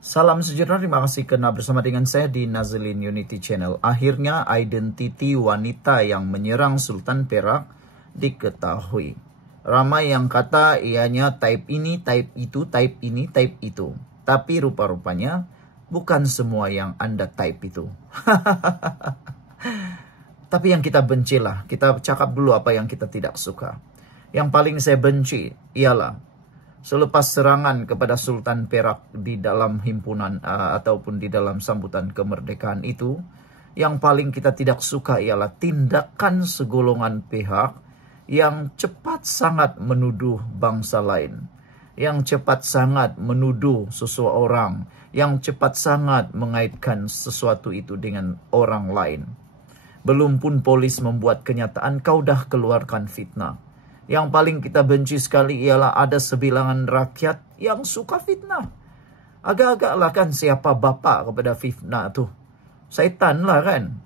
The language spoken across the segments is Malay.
Salam sejahtera, terima kasih kena bersama dengan saya di Nazlin Unity Channel. Akhirnya identiti wanita yang menyerang Sultan Perak diketahui. Ramai yang kata ianya type ini, type itu, type ini, type itu. Tapi rupa-rupanya bukan semua yang Anda type itu. Tapi yang kita benci lah, kita cakap dulu apa yang kita tidak suka. Yang paling saya benci ialah selepas serangan kepada Sultan Perak di dalam himpunan ataupun di dalam sambutan kemerdekaan itu, yang paling kita tidak suka ialah tindakan segolongan pihak yang cepat sangat menuduh bangsa lain, yang cepat sangat menuduh seseorang, yang cepat sangat mengaitkan sesuatu itu dengan orang lain. Belum pun polis membuat kenyataan, kau dah keluarkan fitnah. Yang paling kita benci sekali ialah ada sebilangan rakyat yang suka fitnah. Agak-agaklah kan siapa bapak kepada fitnah tu? Setan lah kan?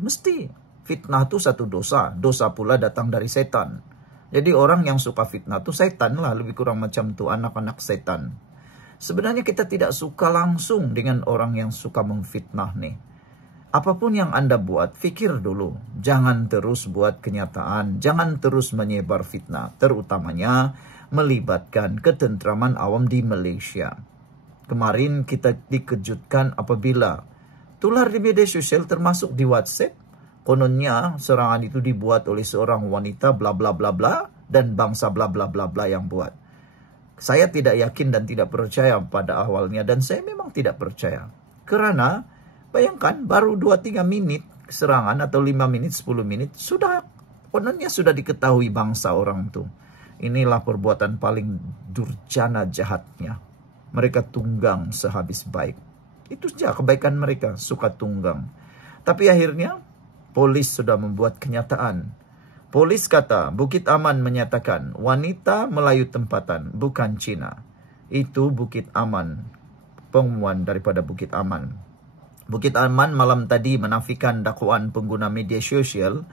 Mesti fitnah tu satu dosa. Dosa pula datang dari setan. Jadi orang yang suka fitnah tu setan lah. Lebih kurang macam tu, anak-anak setan. Sebenarnya kita tidak suka langsung dengan orang yang suka memfitnah nih. Apapun yang Anda buat, fikir dulu. Jangan terus buat kenyataan. Jangan terus menyebar fitnah. Terutamanya melibatkan ketentraman awam di Malaysia. Kemarin kita dikejutkan apabila tular di media sosial termasuk di WhatsApp. Kononnya serangan itu dibuat oleh seorang wanita bla bla bla bla dan bangsa bla bla bla bla yang buat. Saya tidak yakin dan tidak percaya pada awalnya. Dan saya memang tidak percaya. Karena bayangkan baru 2-3 menit serangan atau 5 menit, 10 menit kononnya sudah diketahui bangsa orang tu. Inilah perbuatan paling durjana jahatnya. Mereka tunggang sehabis baik. Itu saja kebaikan mereka, suka tunggang. Tapi akhirnya polis sudah membuat kenyataan. Polis kata, Bukit Aman menyatakan wanita Melayu tempatan, bukan Cina. Itu Bukit Aman, pengumuman daripada Bukit Aman. Bukit Aman malam tadi menafikan dakwaan pengguna media sosial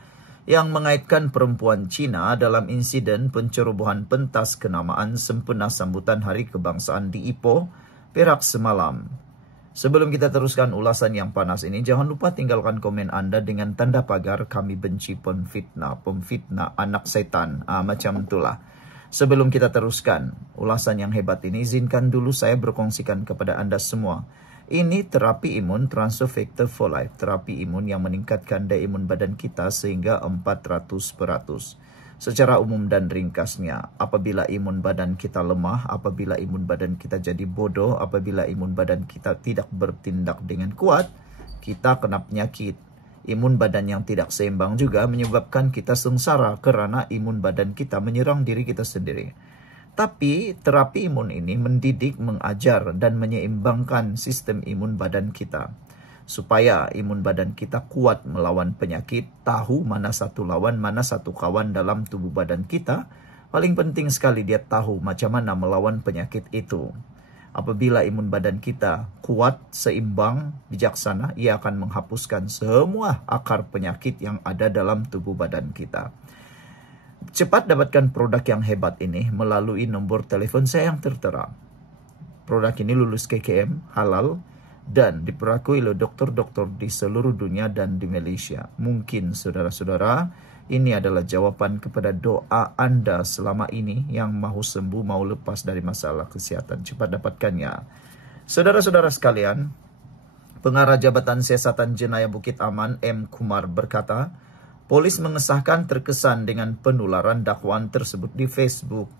yang mengaitkan perempuan Cina dalam insiden pencerobohan pentas kenamaan sempena sambutan Hari Kebangsaan di Ipoh, Perak semalam. Sebelum kita teruskan ulasan yang panas ini, jangan lupa tinggalkan komen Anda dengan tanda pagar kami benci pemfitnah, anak setan, macam itulah. Sebelum kita teruskan ulasan yang hebat ini, izinkan dulu saya berkongsikan kepada Anda semua. Ini terapi imun Transfer Factor for Life. Terapi imun yang meningkatkan daya imun badan kita sehingga 400%. Secara umum dan ringkasnya, apabila imun badan kita lemah, apabila imun badan kita jadi bodoh, apabila imun badan kita tidak bertindak dengan kuat, kita kena penyakit. Imun badan yang tidak seimbang juga menyebabkan kita sengsara karena imun badan kita menyerang diri kita sendiri. Tapi terapi imun ini mendidik, mengajar, dan menyeimbangkan sistem imun badan kita. Supaya imun badan kita kuat melawan penyakit, tahu mana satu lawan, mana satu kawan dalam tubuh badan kita. Paling penting sekali dia tahu macam mana melawan penyakit itu. Apabila imun badan kita kuat, seimbang, bijaksana, ia akan menghapuskan semua akar penyakit yang ada dalam tubuh badan kita. Cepat dapatkan produk yang hebat ini melalui nomor telepon saya yang tertera. Produk ini lulus KKM, halal, dan diperakui oleh dokter-dokter di seluruh dunia dan di Malaysia. Mungkin saudara-saudara, ini adalah jawaban kepada doa Anda selama ini yang mahu sembuh, mau lepas dari masalah kesihatan. Cepat dapatkannya. Saudara-saudara sekalian, Pengarah Jabatan Siasatan Jenayah Bukit Aman, M. Kumar berkata, polis mengesahkan terkesan dengan penularan dakwaan tersebut di Facebook.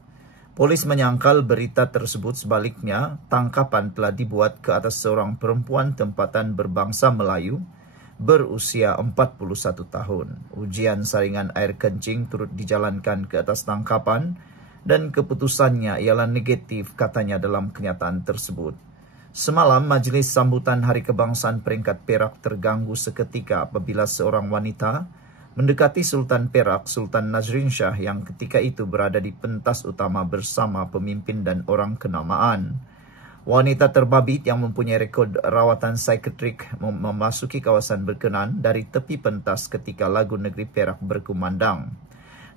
Polis menyangkal berita tersebut, sebaliknya tangkapan telah dibuat ke atas seorang perempuan tempatan berbangsa Melayu berusia 41 tahun. Ujian saringan air kencing turut dijalankan ke atas tangkapan dan keputusannya ialah negatif, katanya dalam kenyataan tersebut. Semalam, majlis sambutan Hari Kebangsaan peringkat Perak terganggu seketika apabila seorang wanita mendekati Sultan Perak, Sultan Nazrin Shah yang ketika itu berada di pentas utama bersama pemimpin dan orang kenamaan. Wanita terbabit yang mempunyai rekod rawatan psikiatrik memasuki kawasan berkenan dari tepi pentas ketika lagu negeri Perak berkumandang.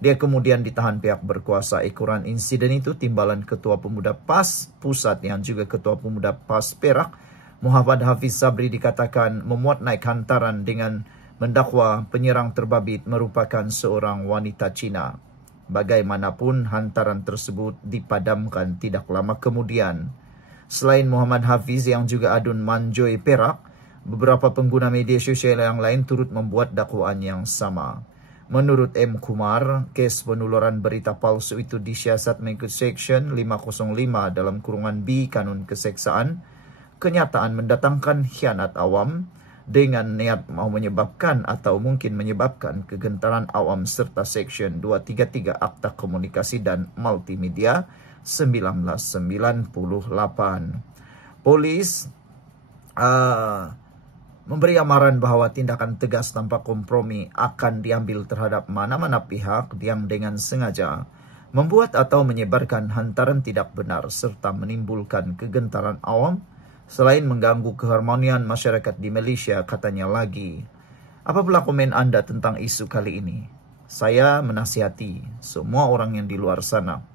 Dia kemudian ditahan pihak berkuasa. Ukuran insiden itu, timbalan Ketua Pemuda PAS Pusat yang juga Ketua Pemuda PAS Perak, Muhammad Hafiz Sabri, dikatakan memuat naik hantaran dengan mendakwa penyerang terbabit merupakan seorang wanita Cina. Bagaimanapun, hantaran tersebut dipadamkan tidak lama kemudian. Selain Muhammad Hafiz yang juga Adun Manjoy Perak, beberapa pengguna media sosial yang lain turut membuat dakwaan yang sama. Menurut M. Kumar, kes penularan berita palsu itu disiasat mengikut Section 505 dalam kurungan B Kanun Keseksaan. Kenyataan mendatangkan khianat awam dengan niat mau menyebabkan atau mungkin menyebabkan kegentaran awam serta Section 233 Akta Komunikasi dan Multimedia 1998. Polis memberi amaran bahwa tindakan tegas tanpa kompromi akan diambil terhadap mana-mana pihak yang dengan sengaja membuat atau menyebarkan hantaran tidak benar serta menimbulkan kegentaran awam selain mengganggu keharmonian masyarakat di Malaysia, katanya lagi. Apabila komen Anda tentang isu kali ini? Saya menasihati semua orang yang di luar sana,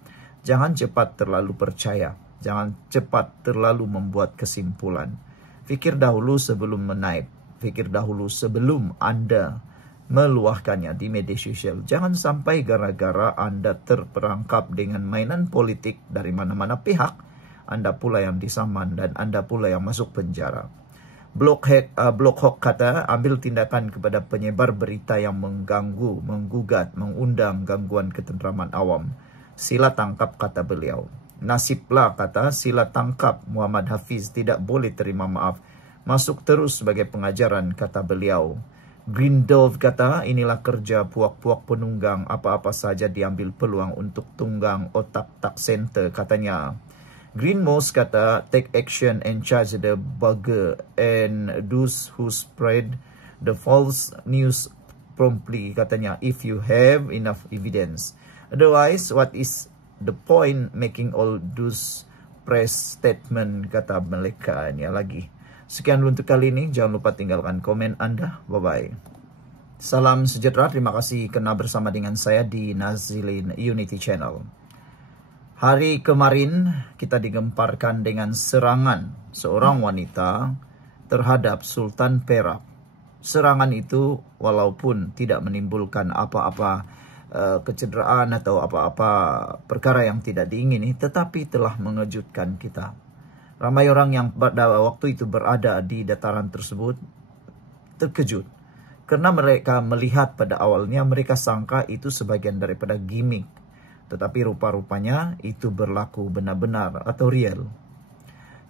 jangan cepat terlalu percaya, jangan cepat terlalu membuat kesimpulan. Fikir dahulu sebelum menaip. Fikir dahulu sebelum Anda meluahkannya di media sosial. Jangan sampai gara-gara Anda terperangkap dengan mainan politik dari mana-mana pihak, Anda pula yang disaman dan Anda pula yang masuk penjara. Blok Hawk kata, ambil tindakan kepada penyebar berita yang mengganggu, menggugat, mengundang gangguan ketentraman awam. Sila tangkap, kata beliau. Nasiblah, kata, sila tangkap. Muhammad Hafiz tidak boleh terima maaf. Masuk terus sebagai pengajaran, kata beliau. Green Dove kata, inilah kerja puak-puak penunggang. Apa-apa saja diambil peluang untuk tunggang otak tak center, katanya. Green Mouse kata, take action and charge the bugger and those who spread the false news promptly, katanya, if you have enough evidence. Otherwise, what is the point making all those press statement, kata mereka lagi. Sekian dulu untuk kali ini. Jangan lupa tinggalkan komen Anda. Bye-bye. Salam sejahtera. Terima kasih kena bersama dengan saya di Nazilin Unity Channel. Hari kemarin kita digemparkan dengan serangan seorang wanita terhadap Sultan Perak. Serangan itu walaupun tidak menimbulkan apa-apa kecederaan atau apa-apa perkara yang tidak diingini, tetapi telah mengejutkan kita. Ramai orang yang pada waktu itu berada di dataran tersebut terkejut. Karena mereka melihat pada awalnya, mereka sangka itu sebagian daripada gimmick. Tetapi rupa-rupanya itu berlaku benar-benar atau real.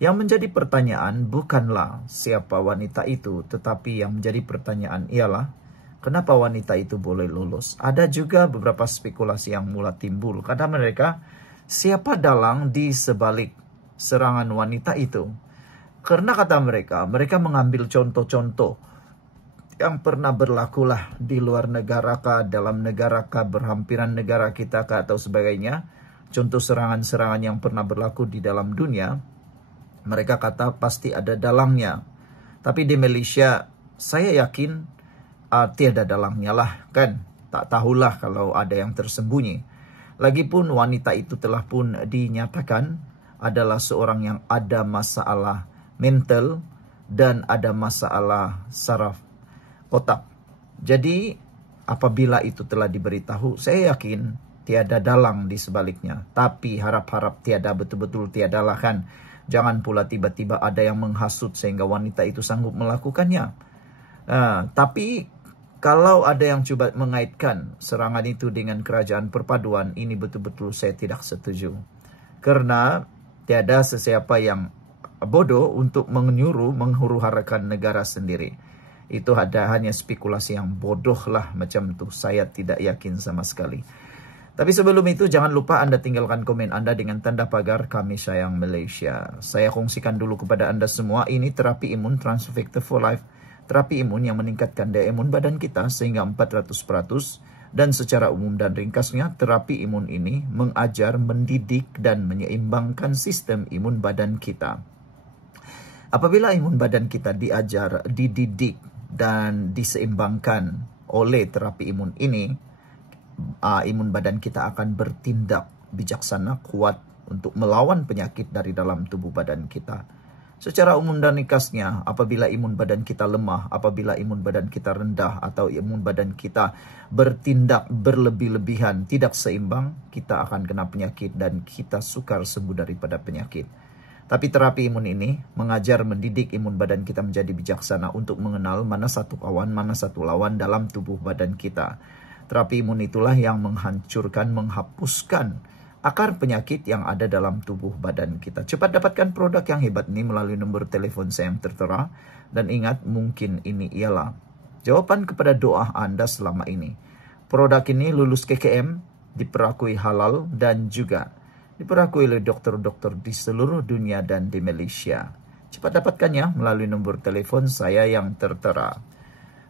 Yang menjadi pertanyaan bukanlah siapa wanita itu, tetapi yang menjadi pertanyaan ialah kenapa wanita itu boleh lolos. Ada juga beberapa spekulasi yang mulai timbul. Kata mereka, siapa dalang di sebalik serangan wanita itu? Karena kata mereka mengambil contoh-contoh yang pernah berlakulah di luar negara kah, dalam negara kah, berhampiran negara kita kah, atau sebagainya. Contoh serangan-serangan yang pernah berlaku di dalam dunia. Mereka kata pasti ada dalangnya. Tapi di Malaysia, saya yakin tiada dalangnya lah, kan? Tak tahulah kalau ada yang tersembunyi. Lagipun wanita itu telah pun dinyatakan adalah seorang yang ada masalah mental dan ada masalah saraf otak. Jadi apabila itu telah diberitahu, saya yakin tiada dalang di sebaliknya. Tapi harap-harap tiada, betul-betul tiadalah, kan. Jangan pula tiba-tiba ada yang menghasut sehingga wanita itu sanggup melakukannya. Tapi kalau ada yang coba mengaitkan serangan itu dengan kerajaan perpaduan, ini betul-betul saya tidak setuju. Karena tiada sesiapa yang bodoh untuk menyuruh menghuru-harakan negara sendiri. Itu hanya spekulasi yang bodoh lah macam itu. Saya tidak yakin sama sekali. Tapi sebelum itu jangan lupa Anda tinggalkan komen Anda dengan tanda pagar Kami Sayang Malaysia. Saya kongsikan dulu kepada Anda semua, ini terapi imun Transfector for Life. Terapi imun yang meningkatkan daya imun badan kita sehingga 400%. Dan secara umum dan ringkasnya, terapi imun ini mengajar, mendidik, dan menyeimbangkan sistem imun badan kita. Apabila imun badan kita diajar, dididik, dan diseimbangkan oleh terapi imun ini, imun badan kita akan bertindak bijaksana, kuat untuk melawan penyakit dari dalam tubuh badan kita. Secara umum dan ringkasnya, apabila imun badan kita lemah, apabila imun badan kita rendah, atau imun badan kita bertindak berlebih-lebihan, tidak seimbang, kita akan kena penyakit dan kita sukar sembuh daripada penyakit. Tapi terapi imun ini mengajar mendidik imun badan kita menjadi bijaksana untuk mengenal mana satu kawan, mana satu lawan dalam tubuh badan kita. Terapi imun itulah yang menghancurkan, menghapuskan akar penyakit yang ada dalam tubuh badan kita. Cepat dapatkan produk yang hebat ini melalui nomor telepon saya yang tertera. Dan ingat, mungkin ini ialah jawaban kepada doa Anda selama ini. Produk ini lulus KKM, diperakui halal, dan juga diperakui oleh dokter-dokter di seluruh dunia dan di Malaysia. Cepat dapatkannya melalui nomor telepon saya yang tertera.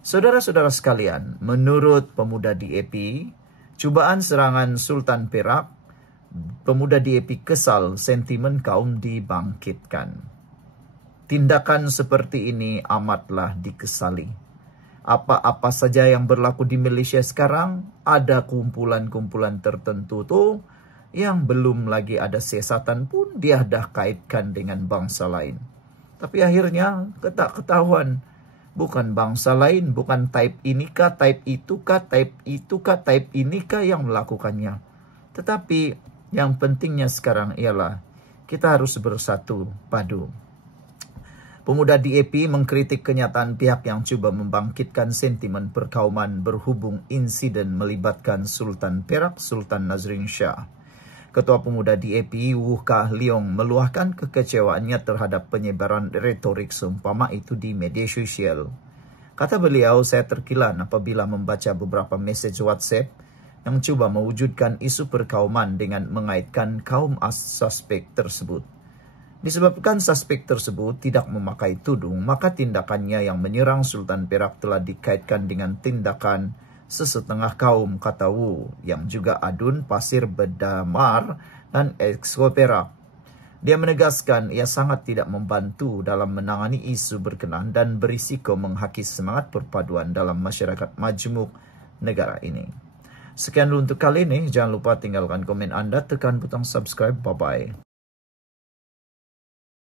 Saudara-saudara sekalian, menurut pemuda DAP, cubaan serangan Sultan Perak, pemuda DAP kesal, sentimen kaum dibangkitkan. Tindakan seperti ini amatlah dikesali. Apa-apa saja yang berlaku di Malaysia sekarang, ada kumpulan-kumpulan tertentu tuh yang belum lagi ada siasatan pun dia dah kaitkan dengan bangsa lain. Tapi akhirnya tak ketahuan, bukan bangsa lain, bukan type inikah, type itukah, type itukah, type inikah yang melakukannya. Tetapi yang pentingnya sekarang ialah kita harus bersatu padu. Pemuda DAP mengkritik kenyataan pihak yang cuba membangkitkan sentimen perkauman berhubung insiden melibatkan Sultan Perak, Sultan Nazrin Shah. Ketua Pemuda DAP Woo Kah Leong meluahkan kekecewaannya terhadap penyebaran retorik seumpama itu di media sosial. Kata beliau, saya terkilan apabila membaca beberapa mesej WhatsApp yang cuba mewujudkan isu perkauman dengan mengaitkan kaum suspek tersebut. Disebabkan suspek tersebut tidak memakai tudung, maka tindakannya yang menyerang Sultan Perak telah dikaitkan dengan tindakan sesetengah kaum, kata Wu, yang juga adun pasir bedamar dan Exco Perak. Dia menegaskan ia sangat tidak membantu dalam menangani isu berkenaan dan berisiko menghakis semangat perpaduan dalam masyarakat majmuk negara ini. Sekian dulu untuk kali ini. Jangan lupa tinggalkan komen Anda, tekan butang subscribe. Bye-bye.